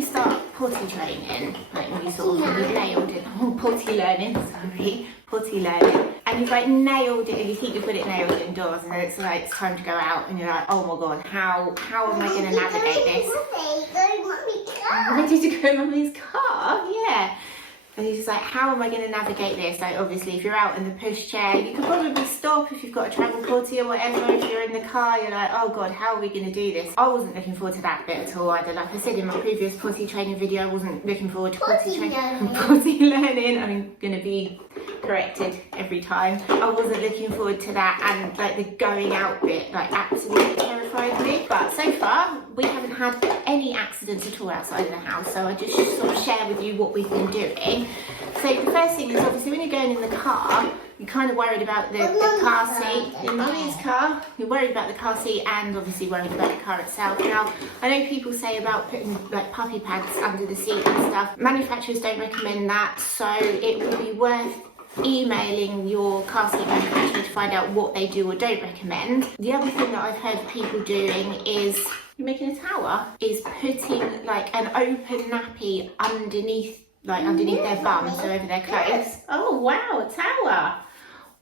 you start potty training, like when you sort of you've nailed it, potty learning, and you've like nailed it, and you think you've got it nailed indoors, and then it's like it's time to go out, and you're like, oh my god, how am I going to navigate this? Ready to go in mummy's car? Yeah. And he's just like, how am I going to navigate this? Like, obviously, if you're out in the pushchair, you could probably stop if you've got a travel potty or whatever. If you're in the car, you're like, oh God, how are we going to do this? I wasn't looking forward to that bit at all either. Like I said in my previous potty training video, I wasn't looking forward to potty learning. I'm going to be corrected every time. I wasn't looking forward to that, and like the going out bit, like absolutely terrified me. But so far, we haven't had any accidents at all outside of the house, so I just sort of share with you what we've been doing. So the first thing is, obviously, when you're going in the car, you're kind of worried about the car seat. In mummy's car, you're worried about the car seat and obviously worried about the car itself. Now, I know people say about putting like puppy pads under the seat and stuff. Manufacturers don't recommend that, so it would be worth emailing your car seat manufacturer to find out what they do or don't recommend. The other thing that I've heard people doing is, you're making a tower, is putting like an open nappy underneath their bum, so over their clothes. Oh wow, a tower!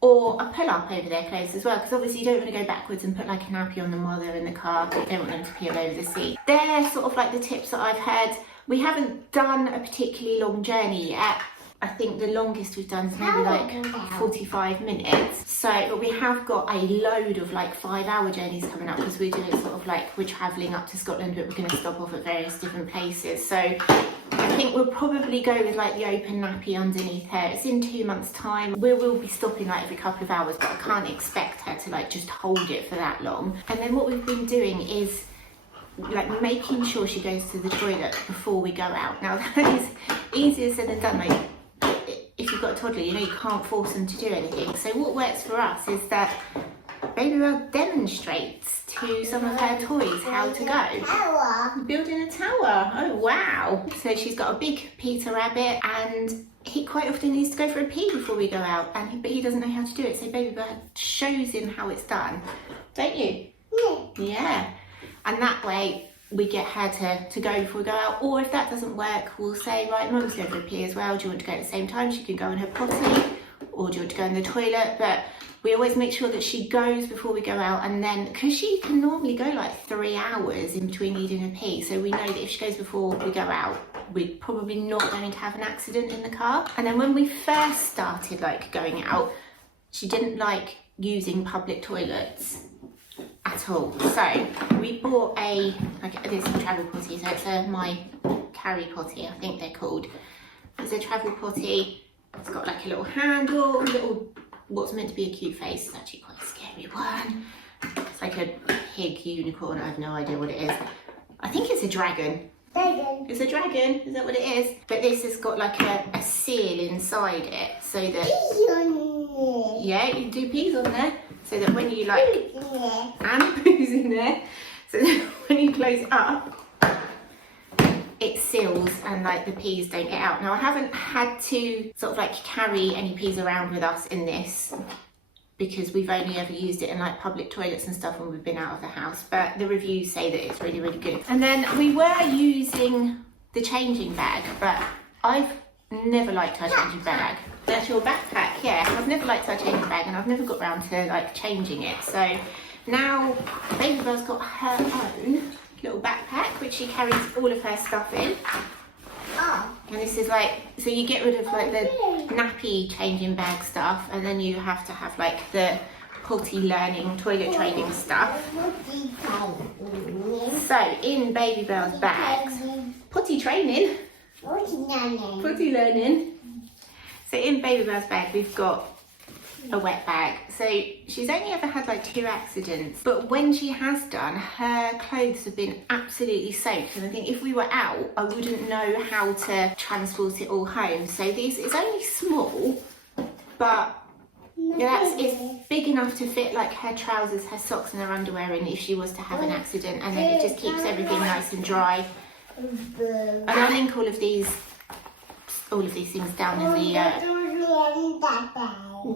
Or a pull-up over their clothes as well, because obviously you don't want to go backwards and put like a nappy on them while they're in the car. You don't want them to peel over the seat. They're sort of like the tips that I've heard. We haven't done a particularly long journey yet. I think the longest we've done is maybe like 45 minutes. So, but we have got a load of like 5-hour journeys coming up, because we're doing sort of like, we're travelling up to Scotland, but we're going to stop off at various different places. So I think we'll probably go with like the open nappy underneath her. It's in 2 months' time. We will be stopping like every couple of hours, but I can't expect her to like just hold it for that long. And then what we've been doing is like making sure she goes to the toilet before we go out. Now that is easier said than done. Like, if you've got a toddler, you know you can't force them to do anything. So what works for us is that Babybel demonstrates to some of her toys how to go. Building a tower. Oh wow. So she's got a big Peter Rabbit, and he quite often needs to go for a pee before we go out, but he doesn't know how to do it. So Babybel shows him how it's done. Don't you? Yeah. And that way we get her to go before we go out. Or if that doesn't work, we'll say, right, mum's going for a pee as well. Do you want to go at the same time? She can go in her potty, or do you want to go in the toilet? But we always make sure that she goes before we go out, and then, because she can normally go like 3 hours in between needing a pee, so we know that if she goes before we go out, we're probably not going to have an accident in the car. And then when we first started like going out, she didn't like using public toilets at all. So we bought this is a travel potty, so it's my carry potty, I think they're called. It's a travel potty. It's got like a little handle, what's meant to be a cute face. It's actually quite a scary one. It's like a pig unicorn. I have no idea what it is. I think it's a dragon. It's a dragon, is that what it is? But this has got like a seal inside it, so that peas on there. Yeah, you can do peas on there, so that when you like, and poos in there, so that when you close it up, it seals and like the peas don't get out. Now I haven't had to sort of like carry any peas around with us in this, because we've only ever used it in like public toilets and stuff when we've been out of the house, but the reviews say that it's really, really good. And then we were using the changing bag, but I've never liked our changing bag. That's your backpack, yeah. I've never liked our changing bag, and I've never got round to like changing it. So now Babybel's got her own little backpack, which she carries all of her stuff in. And this is like, so you get rid of like the nappy changing bag stuff, and then you have to have like the potty learning, toilet training stuff. So in Babybel's bags, potty training, potty learning. So in Babybel's bag we've got a wet bag. So she's only ever had like 2 accidents, but when she has done, her clothes have been absolutely soaked, and I think if we were out I wouldn't know how to transport it all home. So it's only small, but it's big enough to fit like her trousers, her socks and her underwear in if she was to have an accident, and then it just keeps everything nice and dry. And I'll link all of these things down in the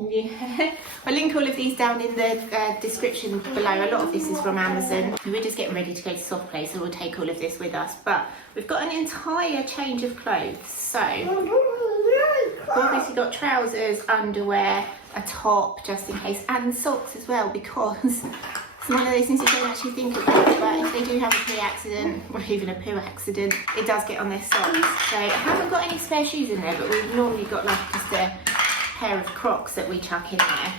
Yeah, I'll link all of these down in the description below. A lot of this is from Amazon. We're just getting ready to go to soft play, so we'll take all of this with us. But we've got an entire change of clothes. So we've obviously got trousers, underwear, a top just in case, and socks as well, because it's one of those things you don't actually think about, but if they do have a pee accident, or even a poo accident, it does get on their socks. So I haven't got any spare shoes in there, but we've normally got like just a pair of Crocs that we chuck in there,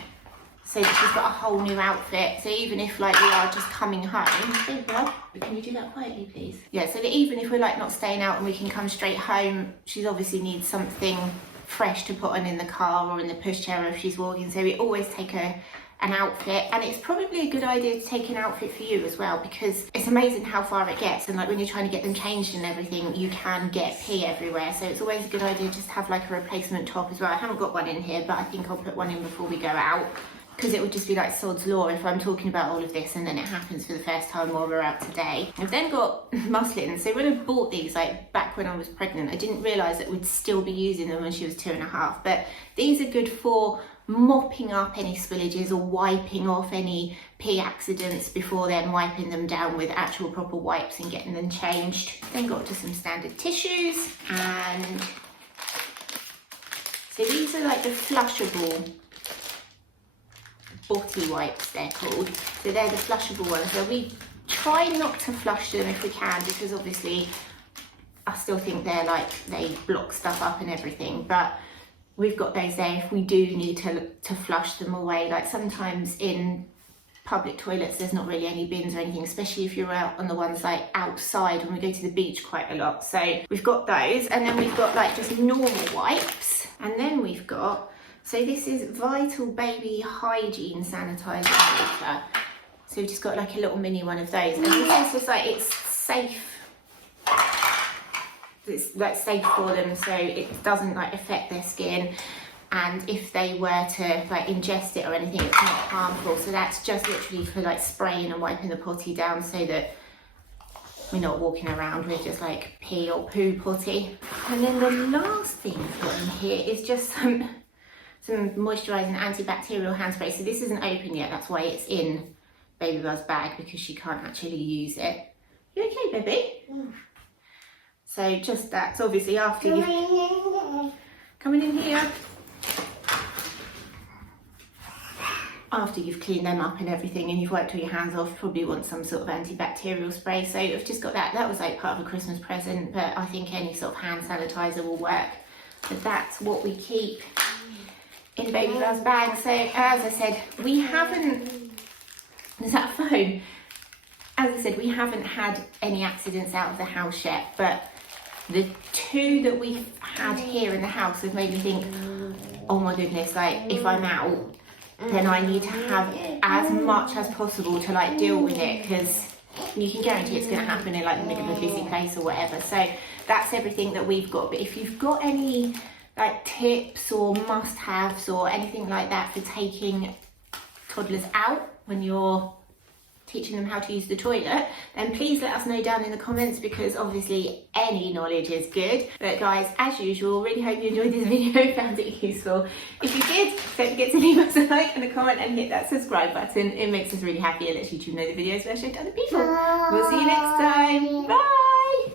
so that she's got a whole new outfit. So even if like we are just coming home, can you do that quietly please? Yeah, so that even if we're like not staying out and we can come straight home, she's obviously needs something fresh to put on in the car or in the pushchair if she's walking. So we always take her an outfit, and it's probably a good idea to take an outfit for you as well, because it's amazing how far it gets, and like when you're trying to get them changed and everything, you can get pee everywhere. So it's always a good idea just to have like a replacement top as well. I haven't got one in here, but I think I'll put one in before we go out, because it would just be like sod's law if I'm talking about all of this and then it happens for the first time while we're out today. I've then got muslins. So when I bought these, like back when I was pregnant, I didn't realise that we'd still be using them when she was 2.5, but these are good for mopping up any spillages or wiping off any pee accidents before then wiping them down with actual proper wipes and getting them changed. Then got to some standard tissues, and so these are like the flushable Potty wipes they're called. So they're the flushable ones. So we try not to flush them if we can, because obviously I still think they're like, they block stuff up and everything, but we've got those there if we do need to flush them away. Like sometimes in public toilets there's not really any bins or anything, especially if you're out on the ones like outside when we go to the beach quite a lot. So we've got those, and then we've got like just normal wipes, and then we've got, so this is Vital Baby Hygiene Sanitizer Water. So we've just got like a little mini one of those, and this is just like, it's safe. It's like safe for them, so it doesn't like affect their skin, and if they were to like ingest it or anything, it's not harmful. So that's just literally for like spraying and wiping the potty down, so that we're not walking around with just like pee or poo potty. And then the last thing I've got in here is just some moisturising antibacterial hand spray. So this isn't open yet, that's why it's in Baby Buzz bag, because she can't actually use it. You okay, baby? Mm. So just that. So obviously after you've coming in here, after you've cleaned them up and everything and you've wiped all your hands off, probably want some sort of antibacterial spray. So I've just got that. That was like part of a Christmas present, but I think any sort of hand sanitizer will work. But that's what we keep in Baby Buzz bag. So as I said, we haven't, is that a phone? As I said, we haven't had any accidents out of the house yet, but the two that we've had here in the house have made me think, oh my goodness, like if I'm out, then I need to have as much as possible to like deal with it, because you can guarantee it's going to happen in like the middle of a busy place or whatever. So that's everything that we've got. But if you've got any like tips or must-haves or anything like that for taking toddlers out when you're teaching them how to use the toilet, then please let us know down in the comments, because obviously any knowledge is good. But guys, as usual, really hope you enjoyed this video, found it useful. If you did, don't forget to leave us a like and a comment and hit that subscribe button. It makes us really happy and lets YouTube know the videos we're sharing to other people. We'll see you next time. Bye!